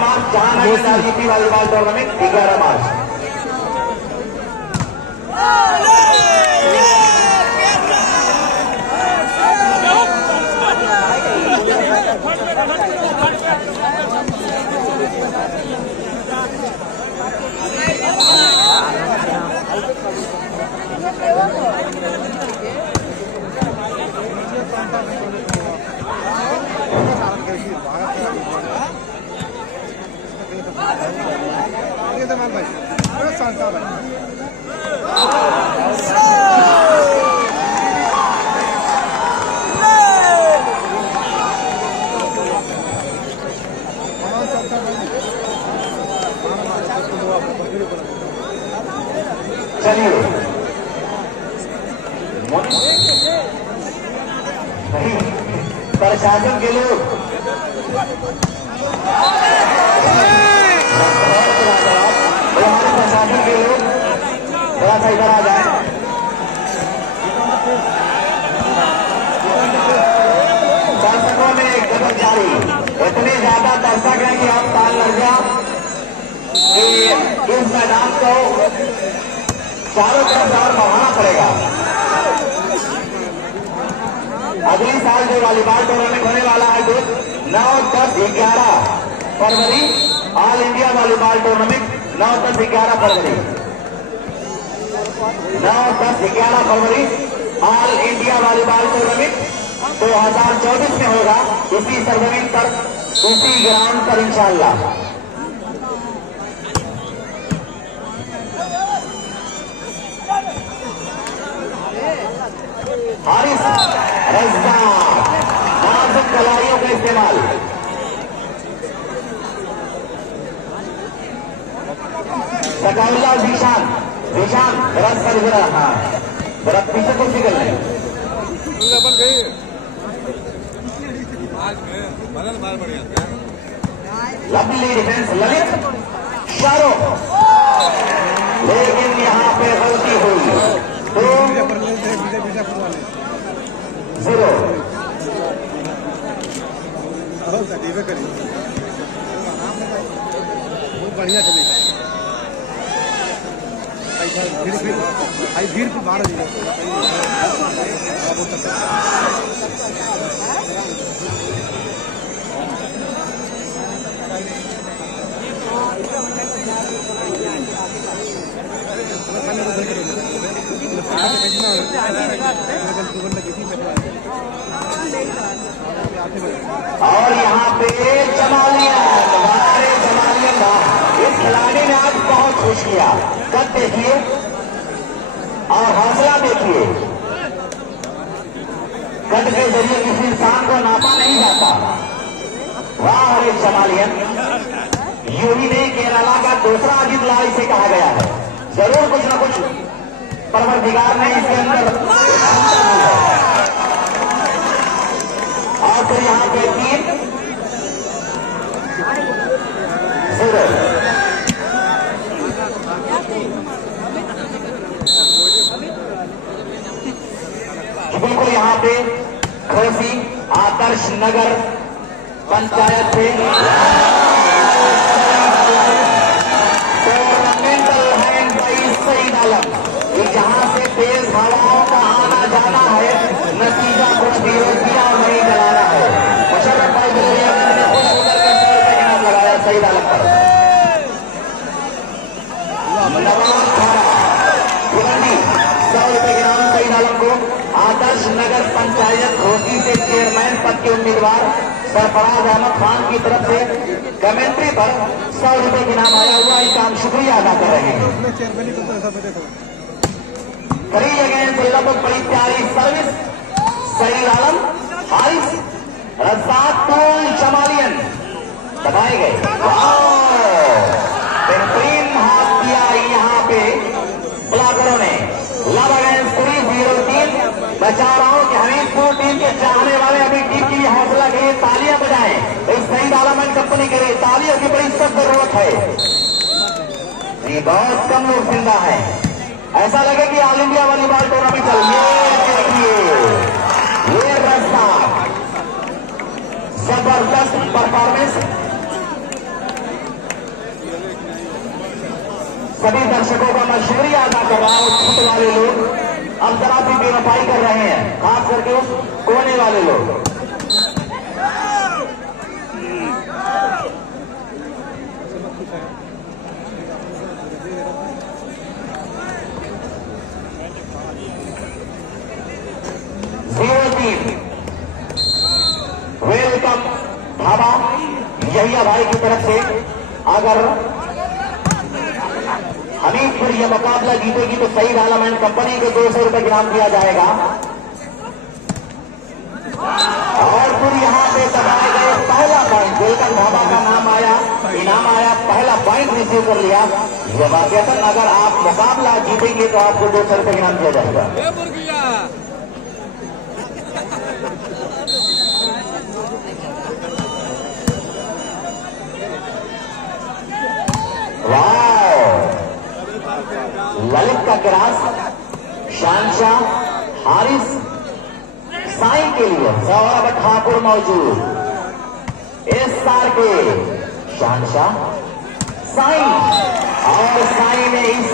मार्च जहांगीर राजनीति volleyball tournament 11 मार्च। चलिए प्रशासन के लोग हमारे प्रशासन के लोग थोड़ा सा इधर आ जाए। दर्शकों में गजब जारी, इतने ज्यादा दर्शक हैं कि आप ताल लग गया कि इस मैदान को चारों तरफ और बढ़ाना पड़ेगा। अगले साल जो वॉलीबॉल टूर्नामेंट होने वाला है 9, 10, 11 फरवरी ऑल इंडिया वॉलीबॉल टूर्नामेंट 9, 10, 11 फरवरी 9, 10, 11 फरवरी ऑल इंडिया वॉलीबॉल टूर्नामेंट 2024 में होगा, इसी सरजमीन पर, इसी ग्राउंड पर इंशाअल्लाह। हारिस रज़्ज़ाक़ नाजुक कलाइयों का इस्तेमाल। सकाउल्ला जीशान रस पर जरा, हाँ जरा पीछे को निकल रहे लवली डिफेंस ललित शाहरुख, लेकिन यहाँ पे गलती हुई तो 0 बढ़िया चलेगा भीड़ को बाहर और यहाँ पे जमालियन, हमारे जमालियन इस खिलाड़ी ने आज बहुत खुश किया। कद देखिए और हौसला देखिए, कद के जरिए किसी इंसान को नापा नहीं जाता। वाह हमारे जमालियन, यूं ही नहीं केरला का दूसरा अजीत लाल इसे कहा गया है। जरूर कुछ न कुछ परवरदिगार ने इसके अंदर, और फिर यहाँ पे 3, 0 बिल्कुल यहाँ पे खोसी आदर्श नगर पंचायत से टूर्नामेंटल हैंड बाई सईद आलम, जहां से तेज हवाओं का आना जाना है, नतीजा कुछ भी हो दिया नहीं डराना है। मुशर्रफ भाई बिल्लिया ने खुश होकर के 100 रुपए इनाम लगाया सईद आलम पर। नवाब खारा भिवंडी 100 रुपए इनाम सईद आलम को। आदर्श नगर पंचायत घोसी से चेयरमैन पद के उम्मीदवार सरफराज अहमद खान की तरफ से कमेंट्री पर 100 रुपए का इनाम आया हुआ, इसका हम शुक्रिया अदा कर रहे हैं। करी अगेंस्ट लगभग बड़ी प्यारी सर्विस सईद आलम, हारिस रज़्ज़ाक़ जमालियन दबाए गए। बेहतरीन हाथ दिया यहाँ पे ब्लॉकरों ने। लव अगेंस्ट 03 बचा रहा हूं कि हमीरपुर टीम के चाहने वाले अभी टीम की हौसला के लिए तालियां बजाएं। इस सईद आलम एंड कंपनी के लिए तालियों की बड़ी सख्त जरूरत है। ये बहुत कम लोग जिंदा है, ऐसा लगे कि ऑल इंडिया वॉलीबॉल टूर्नामेंट चल। ये रज़्ज़ाक़ जबरदस्त परफॉर्मेंस, सभी दर्शकों का मैं शुक्रिया अदा कर रहा हूँ। छूट वाले लोग अब जरा भी बेवफाई कर रहे हैं, खास करके उस कोने वाले लोग। वेलकम ढाबा यहिया भाई की तरफ से। अगर हमीरपुर यह मुकाबला जीतेगी तो सही डेवलपमेंट कंपनी को 200 रुपए इनाम दिया जाएगा। और फिर यहाँ पे दबाए गए पहला पॉइंट, वेलकम ढाबा का नाम आया, इनाम आया, पहला पॉइंट रिसीव कर लिया। यह वाकई अगर आप मुकाबला जीतेंगे तो आपको 200 रुपए इनाम दिया जाएगा। ललित का क्रॉस शानशाह हारिस साई के लिए सौरभ ठाकुर मौजूद। इस साल के शानशाह साई और साई ने इस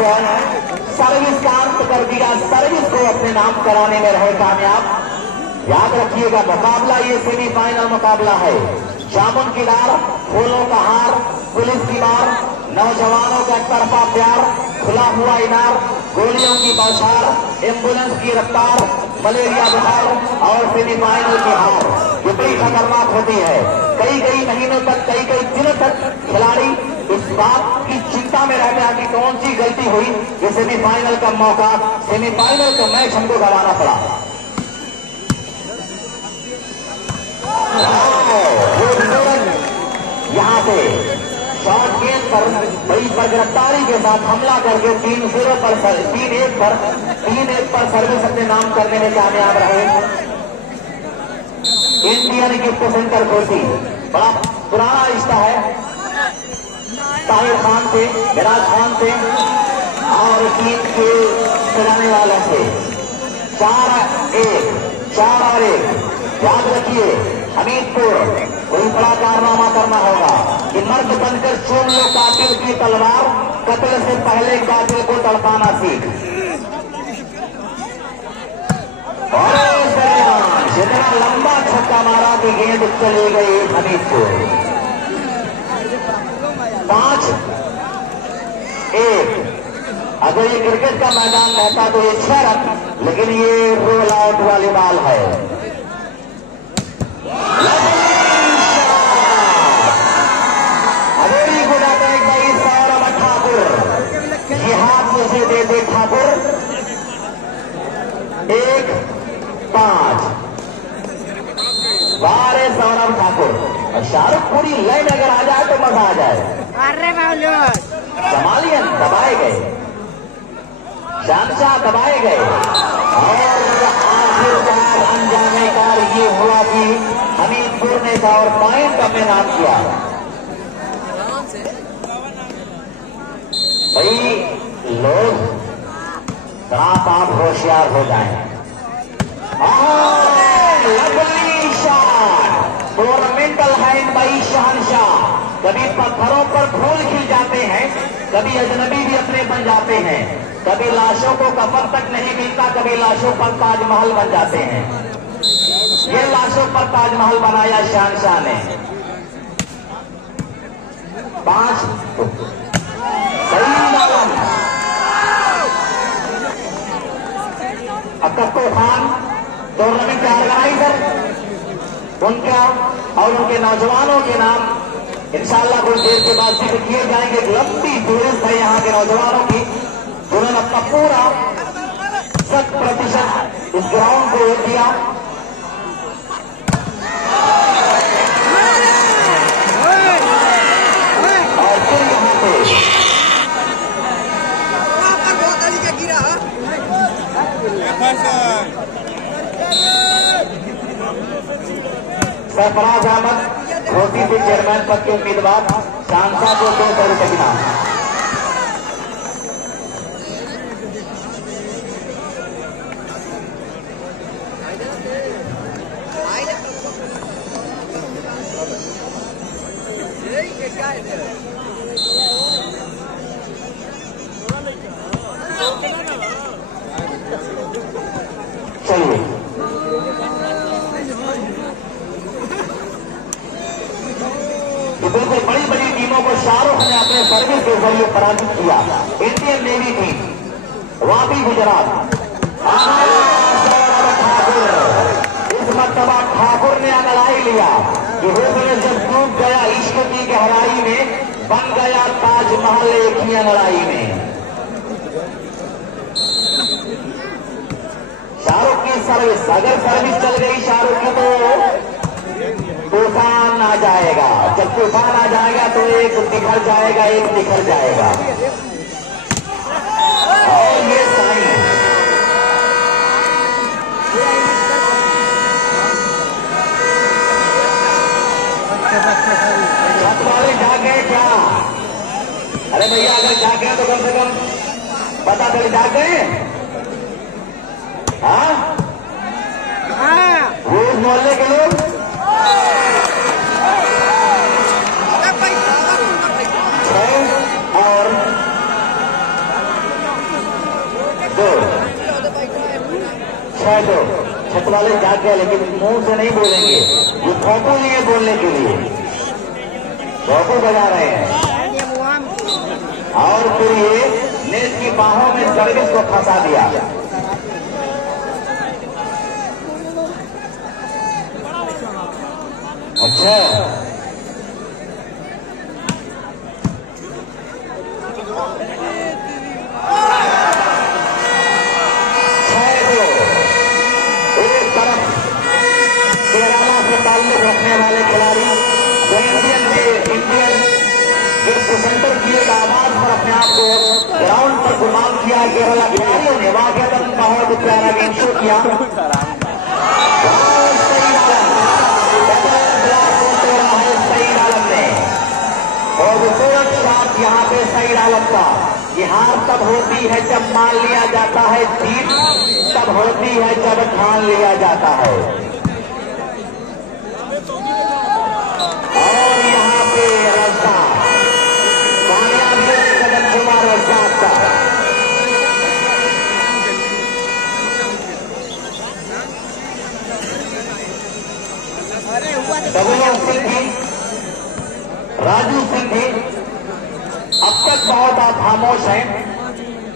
सर्विस का अंत कर दिया, सर्विस को अपने नाम कराने में रहे कामयाब। याद रखिएगा मुकाबला ये सेमीफाइनल मुकाबला है। जामुन की डार, फूलों का हार, पुलिस की मार, नौजवानों का तरफा प्यार, खुला हुआ इनार, गोलियों की बौछार, एम्बुलेंस की रफ्तार, मलेरिया बुखार और सेमीफाइनल की हार ये बड़ी खतरनाक होती है। कई महीनों तक, कई दिनों तक खिलाड़ी इस बात की चिंता में रहते हैं कि कौन सी गलती हुई कि सेमीफाइनल का मौका, सेमीफाइनल का मैच हमको गंवाना पड़ा। यहाँ पे शॉर्ट गेंद पर बड़ी गिरफ्तारी के साथ हमला करके 3-1 पर सर्विस अपने नाम करने में कामयाब रहे। इंडियन गिफ्ट सेंटर कोसी बड़ा पुराना रिश्ता है ताहिर खान से, मिराज खान से और टीम के सजाने वालों से। 4-1 याद रखिए, हमीरपुर कोई बड़ा कारनामा करना होगा कि मर्द बनकर चूम लो कातिल की तलवार, कत्ल से पहले कातिल को तड़पाना सीख। जितना लंबा छक्का मारा कि गेंद चली गई हमीरपुर। 5-1। अगर ये क्रिकेट का मैदान रहता तो ये 6 रन, लेकिन ये रोल आउट वाली बाल है। ये हाथ मुझे दे दे ठाकुर। 1-5 वारे सौरभ ठाकुर। और शाहरुख पूरी लाइन अगर आ जाए तो मजा आ जाए। संभालिए, दबाए गए, शानशाह दबाए गए और आखिरकार अनजाने कार ये हुआ कि हमीरपुर ने और पॉइंट अपने नाम किया। भाई लोग आप होशियार हो जाएं। लवली शॉट, टूर्नामेंटल हैंड बाई शहनशाह। कभी पत्थरों पर फूल खिल जाते हैं, कभी अजनबी भी अपने बन जाते हैं, कभी लाशों को कफन तक नहीं मिलता, कभी लाशों पर ताजमहल बन जाते हैं। ये लाशों पर ताजमहल बनाया शहनशाह ने। 5 अक्को खान टूर्नामेंट के ऑर्गेनाइजर, उनका और उनके नौजवानों के नाम इंशाअल्लाह कुछ देर के बाद जिक्र किए जाएंगे। लंबी फहरिस्त है यहाँ के नौजवानों की, जिन्होंने अपना पूरा 100% इस ग्राउंड को दिया। और फिर यहाँ पे सरफराज अहमद घोसी से चेयरमैन पद के उम्मीदवार शानशाह को 200 रुपए की इनाम। कि बिल्कुल बड़ी बड़ी टीमों को शाहरुख ने अपने सर्विस के जरिए पराजित किया। Indian navy team Vapi Gujarat, इस मर्तबा ठाकुर ने लड़ाई लिया कि हुस्न जब डूब गया इश्क की गहराई में, बन गया ताजमहल एक ही लड़ाई में। शाहरुख की सर्विस, अगर सर्विस चल गई शाहरुख की तो तूफान आ जाएगा। जब तूफान आ जाएगा तो एक बिखर जाएगा, एक बिखर जाएगा। और ये साइन छत वाले जाग गए क्या? अरे भैया अगर जाग गए तो कम से कम पता चले जाग गए। हाँ वो उस मोहल्ले के लोग और दो छह दो छत वाले जाग गए, लेकिन मुंह से नहीं बोलेंगे, ये फोटो लिए बोलने के लिए फोटो बजा रहे हैं। और फिर ये नेट की बाहों में सर्विस को फंसा दिया। अच्छा ताल्लुक रखने वाले खिलाड़ी जो इंडियन सेंटर की एक आवाज पर अपने आप को ग्राउंड पर गुमान किया। केरला खिलाड़ियों ने वाकई बहुत प्यारा गेम शो किया। सईद आलम ने और खूबसूरत शॉट यहाँ पे सईद आलम का। ये हार तब होती है जब मान लिया जाता है, जीत तब होती है जब ठान लिया जाता है। और यहाँ पे रज़्ज़ाक़ कामयाबी ने कदम चुमा रज़्ज़ाक़ का। डबुल सिंह, राजू सिंह अब तक बहुत आप खामोश हैं।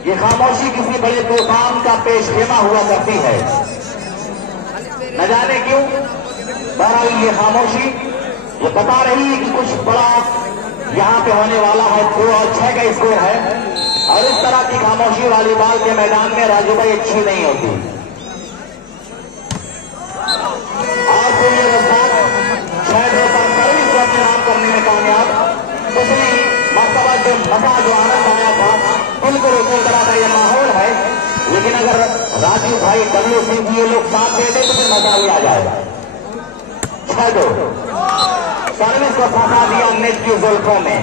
ये खामोशी किसी बड़े तूफान का पेशखेमा हुआ करती है, न जाने क्यों। बहरहाल ये खामोशी ये बता रही है कि कुछ बड़ा यहाँ पे होने वाला है। 2 और 6 का स्कोर है और इस तरह की खामोशी वॉलीबॉल के मैदान में राजू भाई अच्छी नहीं होती। और फिर ये रज़्ज़ाक़ 6 पर सर्विस को अपने नाम करने में कामयाब। पिछली मरतबा जो मजा जो आनंद आया था बिल्कुल उसी तरह का ये माहौल है, लेकिन अगर राजू भाई डब्ल्यू सिंह जी ये लोग साथ दे दे तो फिर मजा भी आ जाएगा। 6-2 सर्विस को फंसा दिया नेट की जुल्फों में।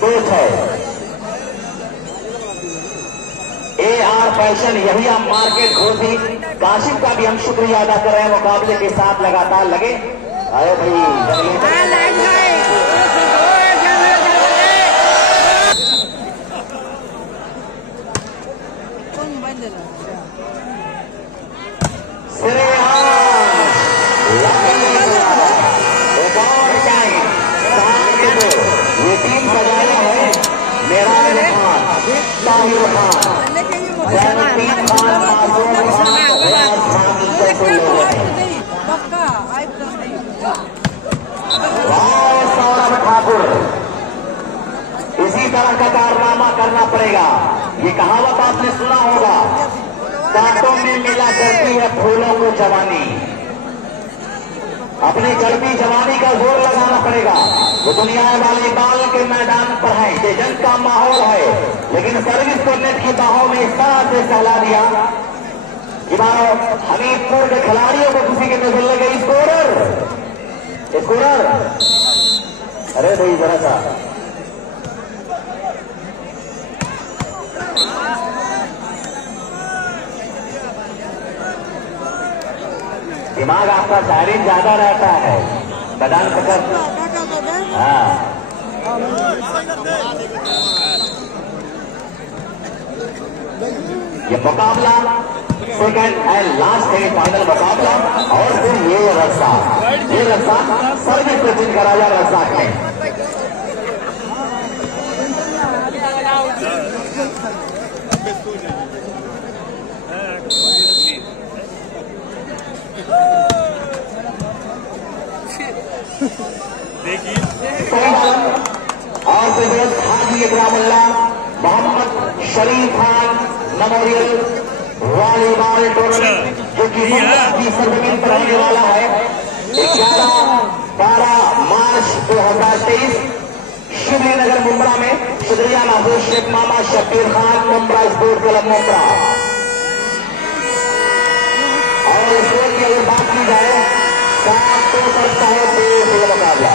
2-6 AR फैशन यही हम मार्केट घोषी काशिफ का भी हम शुक्रिया अदा कर रहे हैं। मुकाबले के साथ लगातार लगे आए भाई। ये टीम सजाया है मेराज खान, ताहिर खान, जैनुद्दीन खान, मासूम खान, रियाज खान जैसे लोग हैं। सौरभ ठाकुर इसी तरह का कारनामा करना पड़ेगा। ये कहावत आपने सुना होगा, कांटों में मिला करती है फूलों को जवानी। अपनी चढ़ती जवानी का जोर लगाना पड़ेगा। वो दुनिया वाले बाल के मैदान पर है, ये जंग का माहौल है, लेकिन सर्विस को नेट की बाहों में इस तरह से सहला दिया कि मानो हमीरपुर के खिलाड़ियों को किसी की नजर लगे। स्कोरर अरे भाई जरा सा दिमाग आपका शायरी ज्यादा रहता है मैदान पकड़। हाँ ये मुकाबला सेकंड एंड लास्ट है, फाइनल मुकाबला। और फिर ये रस्साक। ये रस्साक सर्विस प्रचित का राजा रस्साक है। और दोस्त हाजी इकरामुल्लाह मोहम्मद शरीफ खान मेमोरियल वॉलीबॉल टूर्नामेंट जो कि की सरजमीन पर होने वाला है 11-12 मार्च 2023 शिवली नगर मुंब्रा में शुक्रिया महबूब शेख मामा शब्बीर खान मुंब्रा स्पोर्ट क्लब मुंब्रा। और स्पोर्ट की अगर बात की जाए 7 तो करता है तो मुकाबला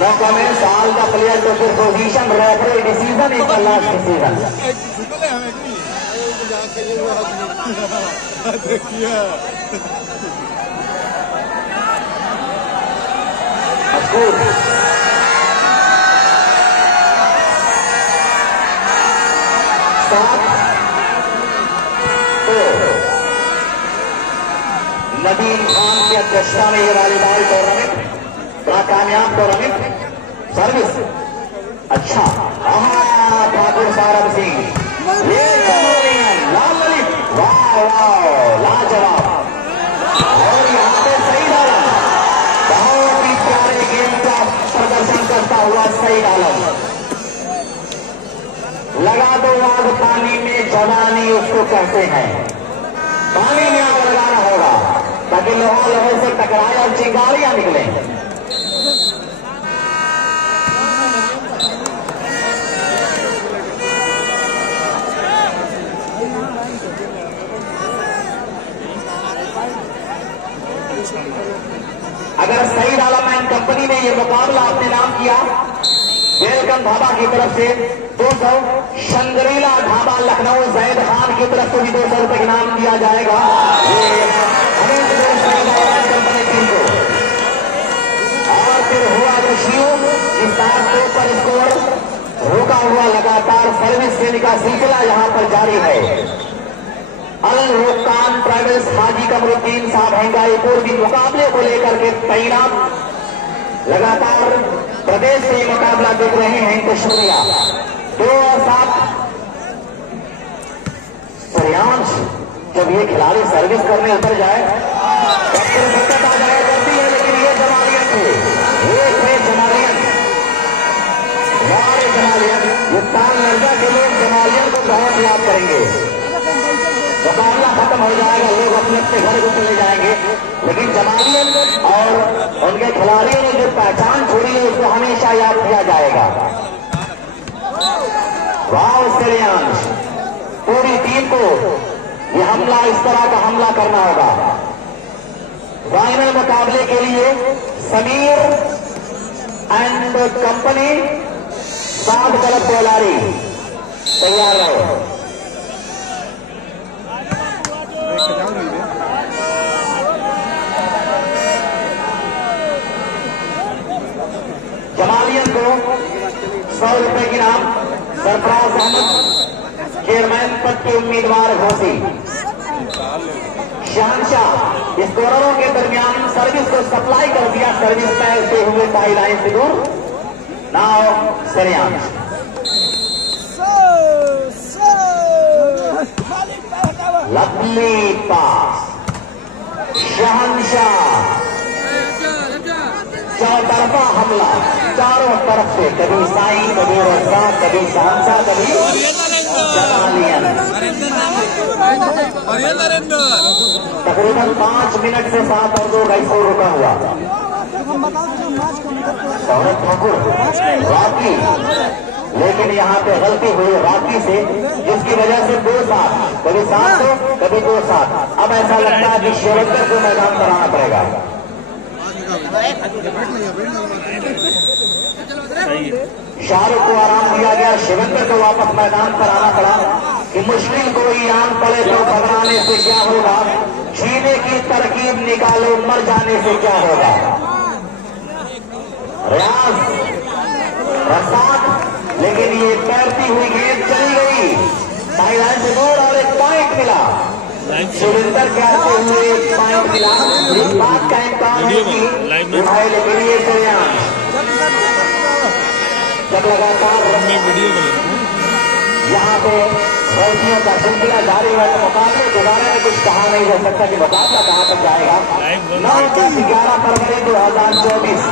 no comments all the player to the position referee decision is the last decision. Nadeem Khan की अध्यक्षता में ये वॉलीबॉल टूर्नामेंट बड़ा कामयाब टूर्नामेंट सर्विस अच्छा ठाकुर सारब सिंह लाल ललित वाह वाह लाजवाब। और यहाँ पे सही डाला बहुत ही प्यारे गेम का प्रदर्शन करता हुआ सही डाला। लगा दो आग पानी में जवानी उसको कहते हैं। पानी में आग लगाना होगा ताकि लोहा लोहे से टकराए और चिंगारियां निकले। अगर सही डालामैन कंपनी ने यह मुकाबला आपने नाम किया वेलकम ढाबा की तरफ से 200, शंगरीला ढाबा लखनऊ जैद खान की तरफ से भी 200 रुपए इनाम दिया जाएगा कंपनी टीम को। और फिर हुआ रशियो इस 7 के ऊपर स्कोर रुका हुआ लगातार सर्विस देने का सिलसिला यहां पर जारी है। अल रुकान ट्रैवल्स हाजी कमरुद्दीन साहब हंगाईपुर भी मुकाबले को लेकर के तैनात लगातार प्रदेश से मुकाबला देख रहे हैं इनको शुक्रिया। 2 और 7 श्रेयांश जब ये खिलाड़ी सर्विस करने उतर जाए दिक्कत आ जाया करती है, लेकिन ये जमालियत थे, ये थे जमालियत ये ताल नर्जा के लोग जमालियत को बहुत याद करेंगे। मुकाबला खत्म हो जाएगा, लोग अपने अपने घर को चले जाएंगे, लेकिन जमालियत और उनके खिलाड़ियों ने जो पहचान छोड़ी है उसको हमेशा याद किया जाएगा। वाह श्रेयांश पूरी टीम को ये हमला इस तरह का हमला करना होगा। फाइनल मुकाबले के लिए समीर एंड कंपनी 7 गलत खिलाड़ी तैयार रहो। जमालियत को 100 रुपए की नाम सरफराज अहमद चेयरमैन पद के उम्मीदवार घोषित। शहनशाह स्कोररों के दरमियान सर्विस को सप्लाई कर दिया, सर्विस तैरते हुए टाई लाइन से दूर। नाउ श्रेयांश लवली पास शहनशाह चौतरफा हमला चारों तरफ से, कभी साई कभी रजा कभी शांसा कभी जमालियन। तकरीबन 5 मिनट से 7 और 2 गई स्कोर रुका हुआ। सौरभ ठाकुर रॉकी, लेकिन यहाँ पे गलती हुई रॉकी से जिसकी वजह से 2-7 कभी 7 कभी 2-7। अब ऐसा लगता है कि शेवंकर को मैदान पर आना पड़ेगा। शाहरुख को आराम दिया गया, शिवेंद्र को वापस मैदान पर आना पड़ा कि मुश्किल कोई आन पड़े तो घबराने से क्या होगा, जीने की तरकीब निकालो मर जाने से क्या होगा। रियाज रसाक, लेकिन ये तैरती हुई गेंद टाइलाइन से गोल और एक पॉइंट मिला सुरेंद्र कहते हुए, एक पॉइंट मिला। इस बात का इम्कान है कि उठाए के लिए जब लगातार यहाँ पे गलतियों का सिलसिला जारी है, मुकाबले के बारे में कुछ कहा नहीं जा सकता कि मुकाबला कहाँ तक जाएगा। 9-11 फरवरी 2024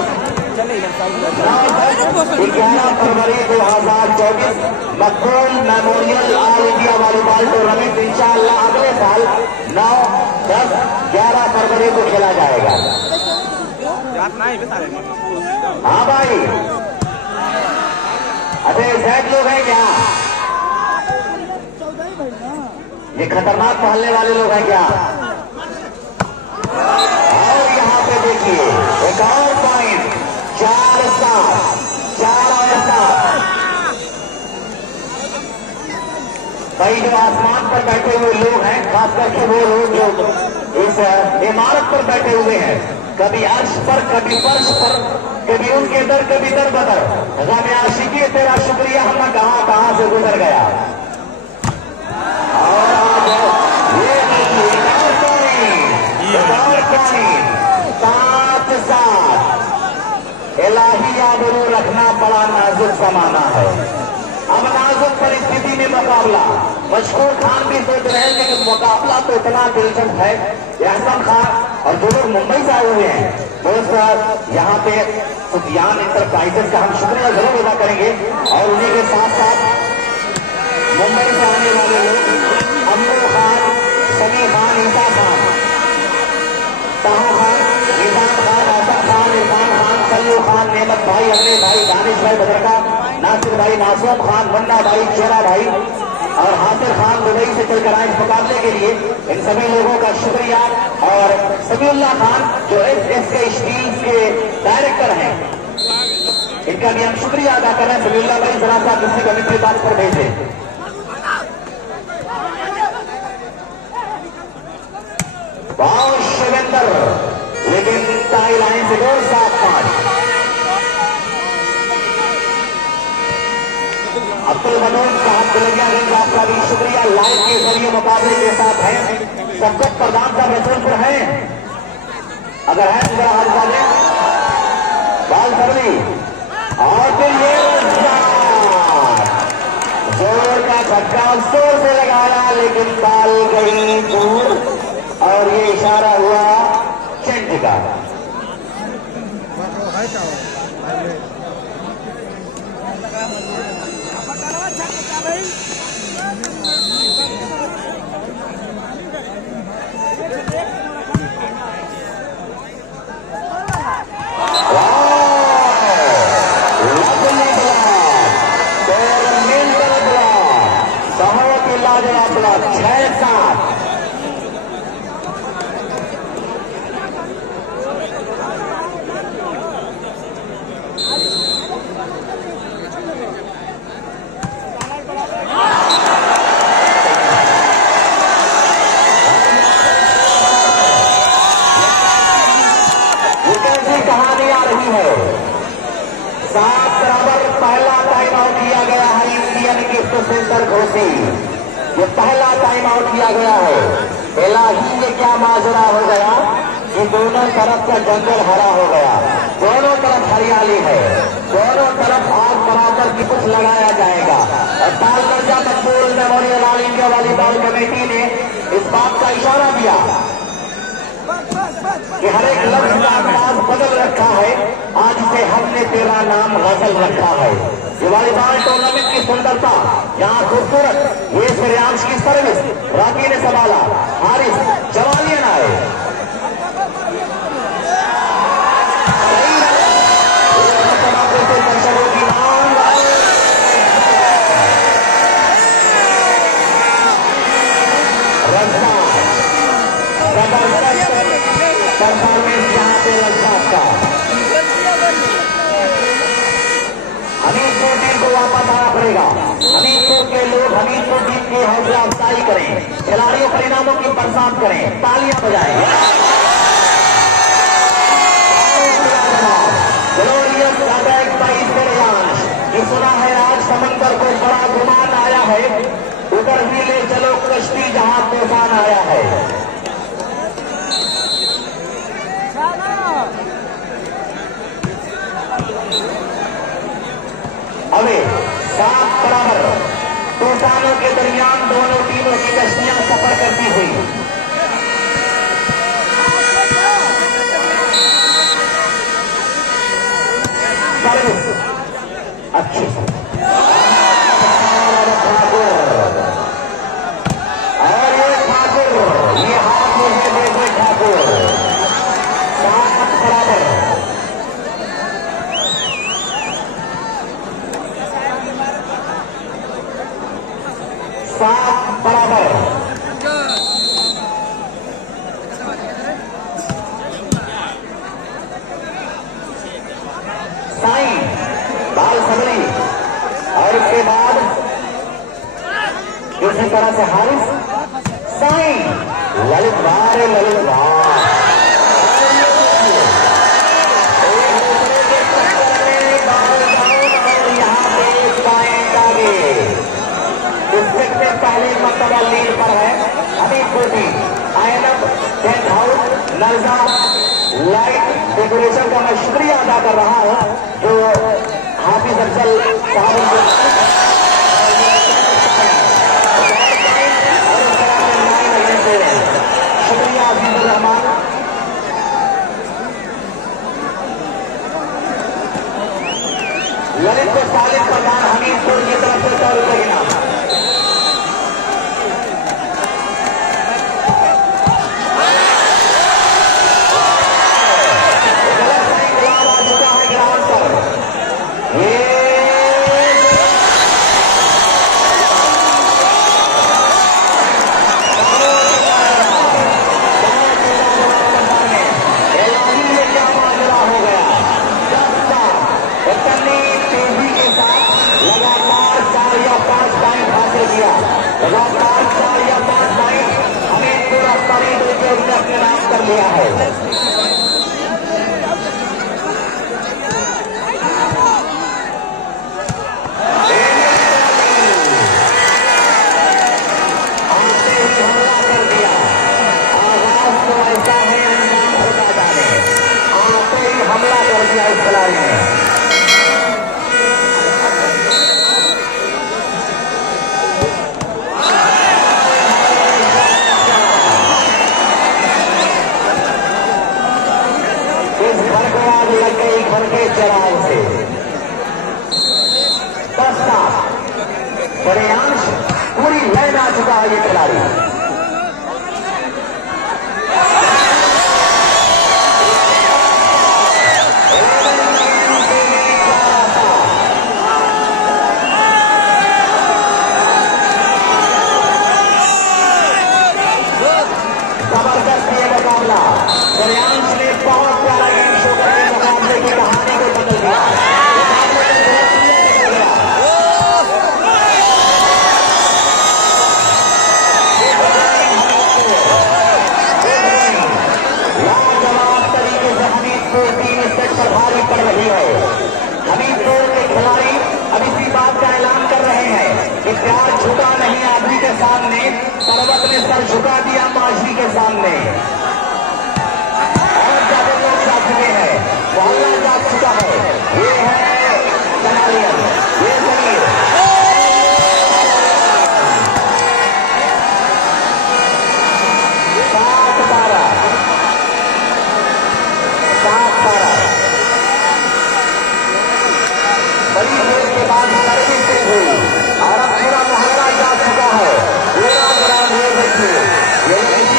11 फरवरी 2024 मकबूल memorial all India volleyball tournament इंशाअल्लाह अगले साल 9, 10, 11 फरवरी को खेला जाएगा। हाँ भाई, अरे जैद लोग हैं क्या? ये खतरनाक पहलने वाले लोग हैं क्या? और यहाँ पे देखिए एक और पॉइंट, 4-7 भाई। जो आसमान पर बैठे हुए लोग हैं, खास करके वो लोग जो इस इमारत पर बैठे हुए हैं, कभी अर्श पर, कभी फर्श पर, कभी उनके दर, कभी दर बदर। गम आशिकी तेरा शुक्रिया, हम कहां कहां से गुजर गया। और आज ये देखिए 7-7 इलाही आबरू रखना बड़ा नाजुक जमाना है। अब नाजुक परिस्थिति में मुकाबला, मशहूर खान भी सोच रहे हैं लेकिन मुकाबला तो इतना दिलचस्प है। एहसन खान और जो लोग मुंबई से आए हुए हैं, दोस्त यहाँ पे सुफियान इंटरप्राइजेस का हम शुक्रिया जरूर अदा करेंगे। और उन्हीं के साथ साथ मुंबई से आने वाले लोग अम्मू खान, समी खान, ईसा खान, ताहू खान, निजाम खान, आसम खान, इरफान खान, सल्लू खान, नेमत भाई, अगले भाई, दानिश भाई बदरका, नासिर भाई, मासूम खान, मुन्ना भाई, शेरा भाई और हासिर खान दुबई से चलकर आए इस मुकाबले के लिए। इन सभी लोगों का शुक्रिया। और समीउल्लाह खान जो SK स्टील के डायरेक्टर हैं, इनका भी हम शुक्रिया अदा कर रहे हैं। समीउल्लाह भाई जरा सा किसी कमिटी बात पर भेजे। बहुत शिवेंद्र, लेकिन टाई लाइन से गोल 7-5। अब्दुल मनोज साहब गुलगियागंज, आपका भी शुक्रिया। लाइव के जरिए मुकाबले के साथ है, सब कुछ प्रधान साहब रसूलपुर है, अगर है तो हाथ वाले बाल फरवी। और फिर ये जोर का झटका जोर से लगाया, लेकिन बाल गई दूर और ये इशारा हुआ चेंज का। लाजवाब 6-7। कहानी आ रही है 7 बराबर। पहला टाइम आउट किया गया है इंडियन गिफ्ट सेंटर घोसी। ये पहला टाइम आउट किया गया है। इलाही ये क्या माजरा हो गया कि दोनों तरफ का जंगल हरा हो गया, दोनों तरफ हरियाली है, दोनों तरफ आग बराबर की कुछ लगाया जाएगा। और ताल दर्जा मकबूल memorial all India volleyball committee ने इस बात का इशारा दिया कि हर एक लफ्ज का अंदाज बदल रखा है। आज से हमने तेरा नाम गजल रखा है। ये वॉलीबॉल टूर्नामेंट की सुंदरता, यहाँ खूबसूरत ये श्रेयांश की सर्विस, राकी ने संभाला, हारिस जवालियन आए, परफॉर्मेंस यहाँ पे लज्जात का। हमीरपुर टीम को वापस आना पड़ेगा। हमीरपुर के लोग हमीरपुर टीम की हौसला अफजाई करें, खिलाड़ियों परिणामों की बरसात करें, तालियां बजाएं। ग्लोरियस सुना है आज समंदर को बड़ा गुमान आया है, उधर ही ले चलो कश्ती जहां तूफान आया है। अभी 7 बराबर तूफानों के दरमियान दोनों टीमों की कश्तियां सफर करती हुई सर्विस अच्छी और ये ठाकुर, ये हाथ में है देखिए ठाकुर। 7 बराबर 7 बराबर। साई बाल सबरी और उसके बाद किसी तरह से हारिस साई ललित भार यहाँ पे पॉइंट आगे। इससे पहले मर्तबा लीड पर है हमीदपुर टीम। आयनम टेंट हाउस नरजा लाइट डेकोरेशन का मैं शुक्रिया अदा कर रहा हूँ जो हाफिज अफजल साहब शुक्रिया हाफिजुर रहमान। ललित को सालिद प्रधान हमीदपुर की तरफ से 100 रुपये इनाम। लगातार 4 या 5 पॉइंट हमें पूरा पॉइंट उन्होंने अपने नाम कर लिया है। आते ही हमला कर दिया। आगाज तो ऐसा है अंजाम होता जाने। आते ही हमला कर दिया इस खिलाड़ी ने। के चढ़ाव से श्रेयांश पूरी लाइन आ चुका है ये खिलाड़ी। जबरदस्त ये मुकाबला श्रेयांश ने बहुत प्यारा गेम शो करके मुकाबले की कहानी को बदल दिया। लाजवाब तरीके से हमीदपुर टीम इस सेट पर भारी पड़ रही है। हमीदपुर के खिलाड़ी अब इसी बात का ऐलान कर रहे हैं कि प्यार झुका नहीं आदमी के सामने, पर्वत ने सर झुका दिया माशी के सामने। और ज्यादा लोग जा चुके हैं, मोहल्ला जा चुका है। ये है कनालियन, ये समीर। 7-12 बड़ी देर के बाद सर्विस हुई और अब पूरा मोहल्ला जा चुका है। पूरा ग्राम ये देखिए, ये इसी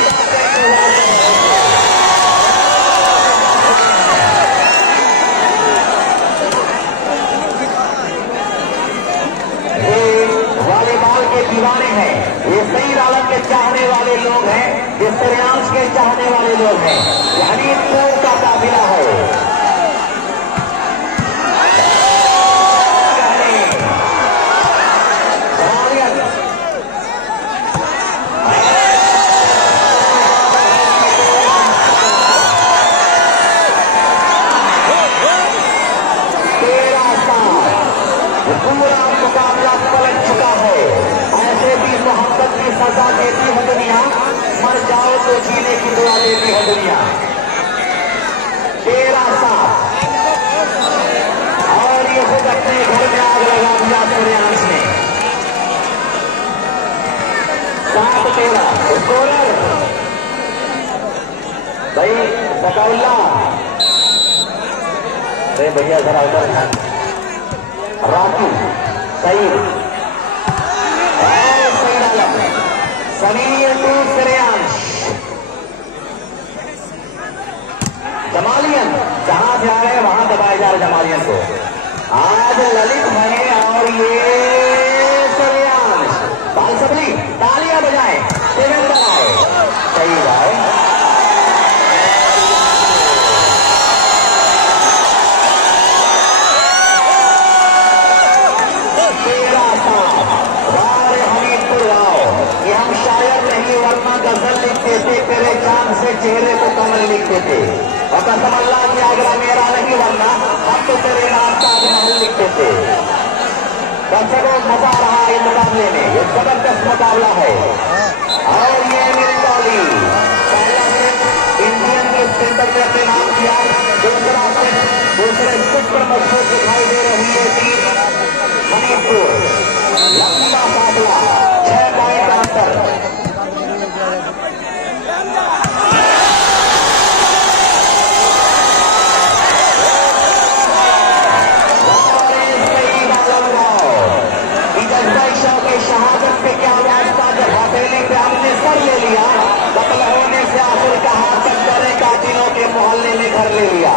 वॉलीबॉल के दीवाने हैं, ये सही आलम के चाहने वाले लोग हैं, ये श्रेयांश के चाहने वाले लोग हैं। यानी हमीदपुर का काफिला है। पूरा मुकाबला पलट चुका है। ऐसे भी मोहब्बत की सजा देती है दुनिया, मर जाओ तो जीने की दुआ देती है दुनिया। तेरा साथ और ये खुद अपने घर में आग लगा दिया सूर्यांश ने। 7-13 स्कोरर भाई बकौल्ला। अरे भैया जरा उधर ध्यान। राजू सईद समीर टू श्रेयांश। जमालियन जहां से आ रहे वहां दबाए जा रहे जमालियन को। आज ललित बने और ये श्रेयांश बाल सबली तालियां बजाएं। देवेंद्र आए सही भाई। गजल लिखते थे तेरे चांद से चेहरे को कमल लिखते थे और कसम अल्लाह की आगरा मेरा नहीं वरना हम तो तेरे नाम ताजमहल लिखते थे। दर्शकों मजा रहा इस मुकाबले में, ये जबरदस्त मुकाबला है। और ये मेरी टॉली पहला सेट इंडियन के सेंटर में अपने नाम किया, दूसरे सेट पर मजबूत दिखाई दे रही है टीम हमीरपुर। लंबा फासला 6 पॉइंट का अंतर। शहादत पे क्या वास्ता जब हथेली पे हमने सर ले लिया, कत्ल होने से आखिर कहा तक डरे कातिलों के मोहल्ले में घर ले लिया।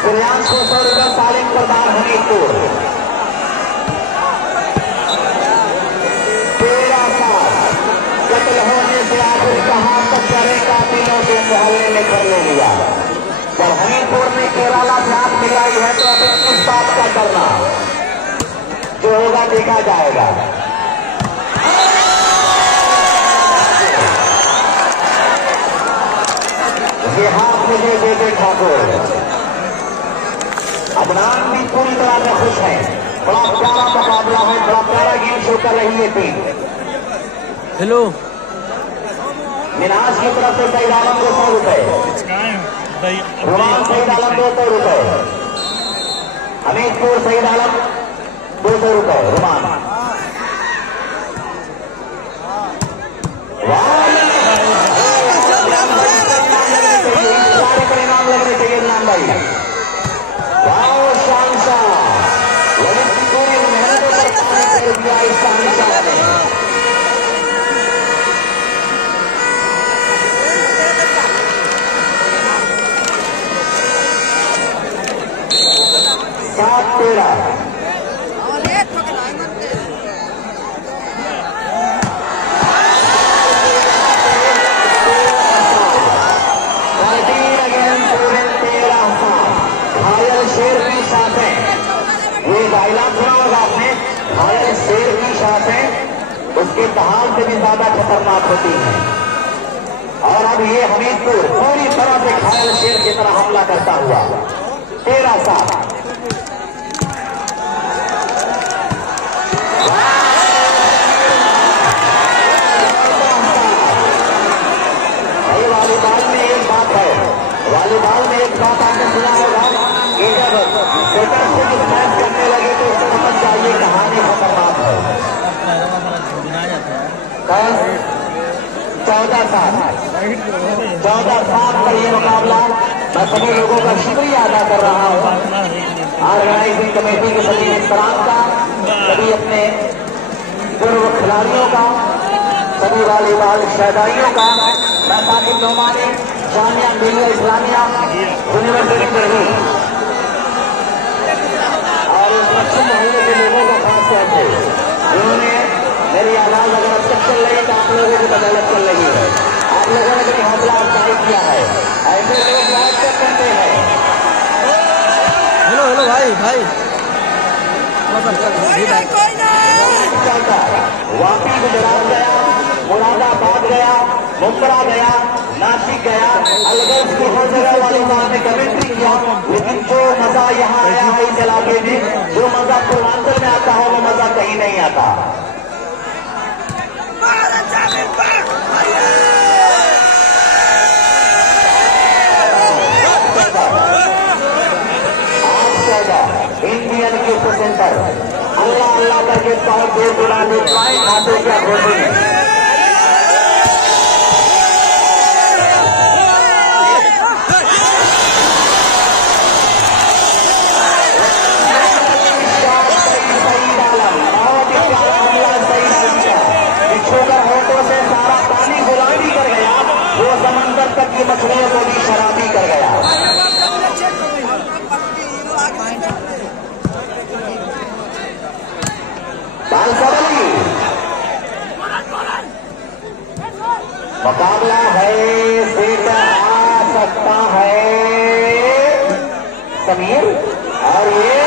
श्रेयांश को 100 रुपये सालिम प्रदान हमीरपुर। 13-7 कत्ल होने से आखिर कहा तक डरे कातिलों के मोहल्ले में घर ले लिया। जब हमीरपुर ने केरला से हाथ मिलाई है तो अब इस बात का करना जो होगा देखा जाएगा। ये हाथ मुझे देते ठाकुर। अदनान भी पूरी तरह से खुश है। बड़ा प्यारा मुकाबला है, बड़ा प्यारा गेम शो कर रही है टीम। हेलो मिनाज की तरफ से सईद आलम को 100 रुपए, रुमान सईद आलम 200 रुपए, हमीरपुर सईद आलम 200 रुपए रुमान। सारे परिणाम लगने चाहिए नाम भाई। वाओ शान शाह ललित की पूरी मेहनत कर दिया इस शान शाह ने। शेर की सांसें, ये डायलॉग सुना होगा आपने, घायल शेर की सांसें उसके दहाड़ से भी ज्यादा खतरनाक होती हैं। और अब ये हमीरपुर पूरी तरह से घायल शेर की तरह हमला करता हुआ 13-7। वॉलीबॉल में एक बात है, वॉलीबॉल में एक बात आपने सुना होगा कि जब सेटर से डिस्पैच करने लगे तो उसको समझ जाइए कहानी खतरनाक है। 14-7 का ये मुकाबला। मैं सभी लोगों का शुक्रिया अदा कर रहा हूँ, ऑर्गेनाइजिंग कमेटी के सभी इंतजाम का, सभी अपने पूर्व खिलाड़ियों का, सभी वॉलीबॉल शहदाइयों का। मैं साकिब नोमानी जामिया मिलिया इस्लामिया यूनिवर्सिटी में हूँ और इस पश्चिम मोहल्ले के लोगों को खास तौर से उन्होंने मेरी आवाज अगर अब तक चल रही है तो आप लोगों की बदौलत चल रही है। आप लोगों ने मेरी हौसला अफजाई किया है, ऐसे लोग बहुत तक करते हैं। हेलो हेलो भाई भाई वापी गुजरात गया, मुरादाबाद गया, मुंबरा गया, नासिक गया, अलगंज की हर जगह वाली बात ने कमेंट्री किया, लेकिन जो मजा यहाँ आया है चला के जी, जो मजा पूर्वांचल में आता है वो मजा कहीं नहीं आता। इंडियन गिफ्ट सेंटर अल्लाह अल्लाह करके बहुत दूर बुला दे पाए खाते क्या घोषणा से सारा पानी गुलाबी कर गया, वो समंदर तक की मछलियों को भी शराबी कर गया। मुकाबला है, सीट आ सकता है समीर और ये